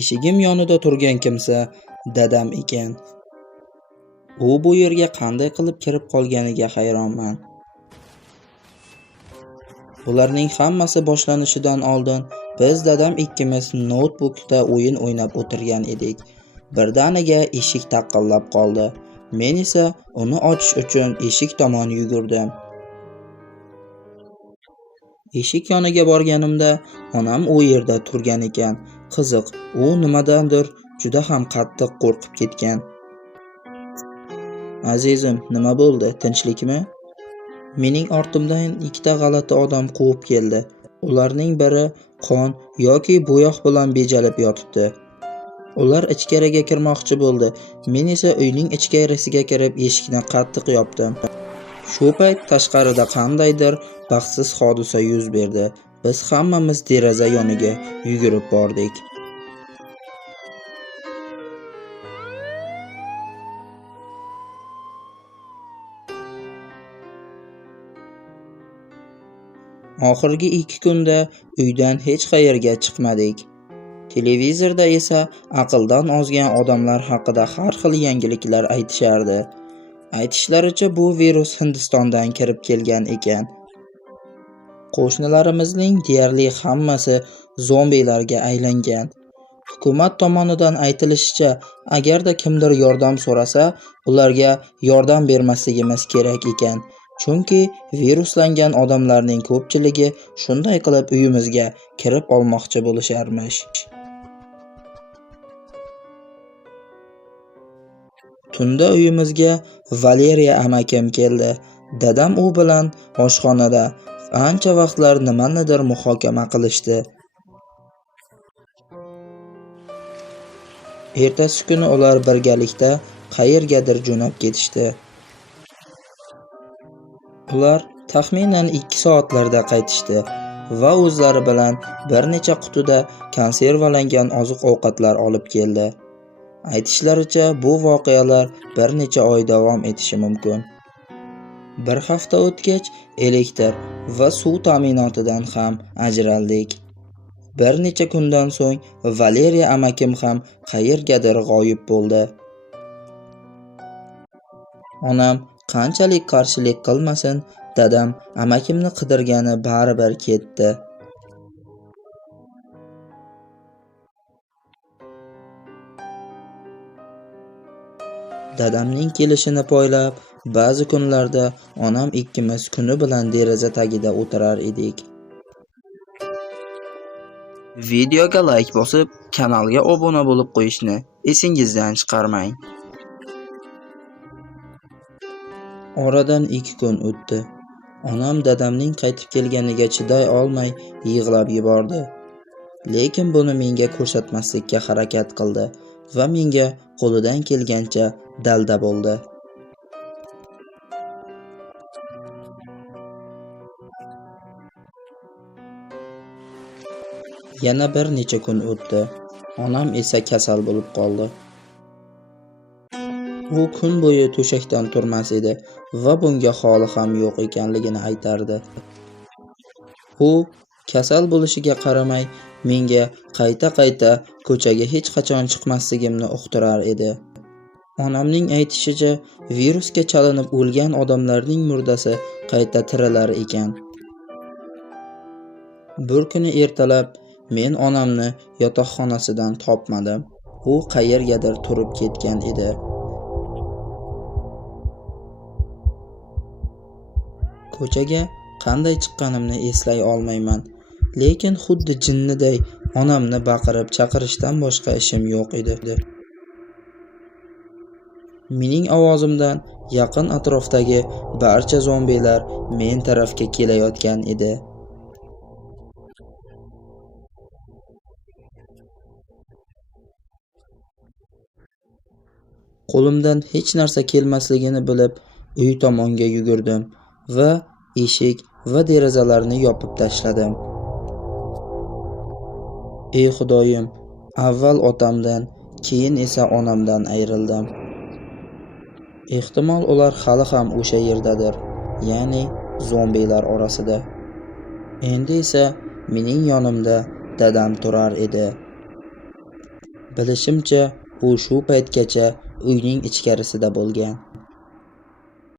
Eshigim yonida turgan kimsa dadam ekan. U bu yerga qanday qilib kirib qolganiga hayronman. Bularning hammasi boshlanishidan oldin biz dadam ikkimiz notebookda o'yin o'ynab o'tirgan edik. Birdaniga eshik taqillab qoldi. Men esa uni ochish uchun eshik tomon yugurdim. Eshik yoniga borganimda onam u yerda turgan ekan. Qiziq, u nimadandir juda ham qattiq qo'rqib ketgan. Azizim, nima bo'ldi? Tinchlikmi? Mening ortimdan ikkita g'alati odam quvib keldi. Ularning biri qon yoki bo'yoq bilan bejalib yotibdi. Ular ichkariga kirmoqchi bo'ldi. Men esa uyning ichkarisiga kirib eshikni qattiq yopdim. Shu payt tashqarida qandaydir baxtsiz hodisa yuz berdi. Biz hammamiz deraza yoniga yugurib bordik. Oxirgi 2 kunda uydan hech qayerga chiqmadik. Televizorda esa aqldan ozgan odamlar haqida har xil yangiliklar aytishardi. Aytishlaricha bu virus Hindistondan kirib kelgan ekan. Qo'shnilarimizning deyarli hammasi zombilarga aylangan. Hukumat tomonidan aytilishicha, agarda kimdir yordam so'rasa, ularga yordam bermasligimiz kerak ekan. Chunki viruslangan odamlarning ko'pchiligi shunday qilib uyimizga kirib olmoqchi bo'lisharmish. Tunda uyimizga Valeriya amakim keldi. Dadam u bilan oshxonada ancha vaqtlar nimanidir muhokama qilishdi. Ertasi kuni ular birgalikda qayergadir jo'nab ketishdi. Ular taxminan 2 soatlarda qaytishdi va o'zlari bilan bir necha qutida konservalangan oziq-ovqatlar olib keldi. Aytishlaricha, bu voqealar bir necha oy davom etishi mumkin. Bir hafta o'tgach, elektr va suv ta'minotidan ham ajraldik. Bir necha kundan so'ng Valeriya amakim ham qayergadir g'oyib bo'ldi. Onam qanchalik qarshilik qilmasin, dadam amakimni qidirgani baribir ketdi. Dadamning kelishini poylab, ba'zi kunlarda onam ikkimiz kuni bilan deraza tagida o'tirar edik. Videoga like bosib, kanalga obuna bo'lib qo'yishni esingizdan chiqarmang. Oradan 2 kun o'tdi. Onam dadamning qaytib kelganiga chiday olmay yig'lab yubordi. Lekin buni menga ko'rsatmaslikka harakat qildi va menga qo'lidan kelgancha dalda bo'ldi. Yana bir necha kun o'tdi. Onam esa kasal bo'lib qoldi. U kun bo'yi to'shakdan turmas edi va bunga holi ham yo'q ekanligini aytardi. U kasal bo'lishiga qaramay menga qayta ko'chaga hech qachon chiqmasligimni uqtirar edi. Onamning aytishicha, virusga chalinib o'lgan odamlarning murdasi qayta tirilar ekan. Bir kuni ertalab men onamni yotoqxonasidan topmadim. U qayergadir turib ketgan edi. Ko'chaga qanday chiqqanimni eslay olmayman, lekin xuddi jinniday onamni baqirib chaqirishdan boshqa ishim yo'q edi. Mening ovozimdan yaqin atrofdagi barcha zombilar men tarafga kelayotgan edi. Qo'limdan hech narsa kelmasligini bilib, uy tomonga yugurdim va eshik va derazalarni yopib tashladim. Ey Xudoyim, avval otamdan, keyin esa onamdan ayrildim. Ehtimol ular hali ham o'sha yerdadir, ya'ni zombilar orasida. Endi esa mening yonimda dadam turar edi. Bilishimcha, u shu paytgacha uyning ichkarisida bo'lgan.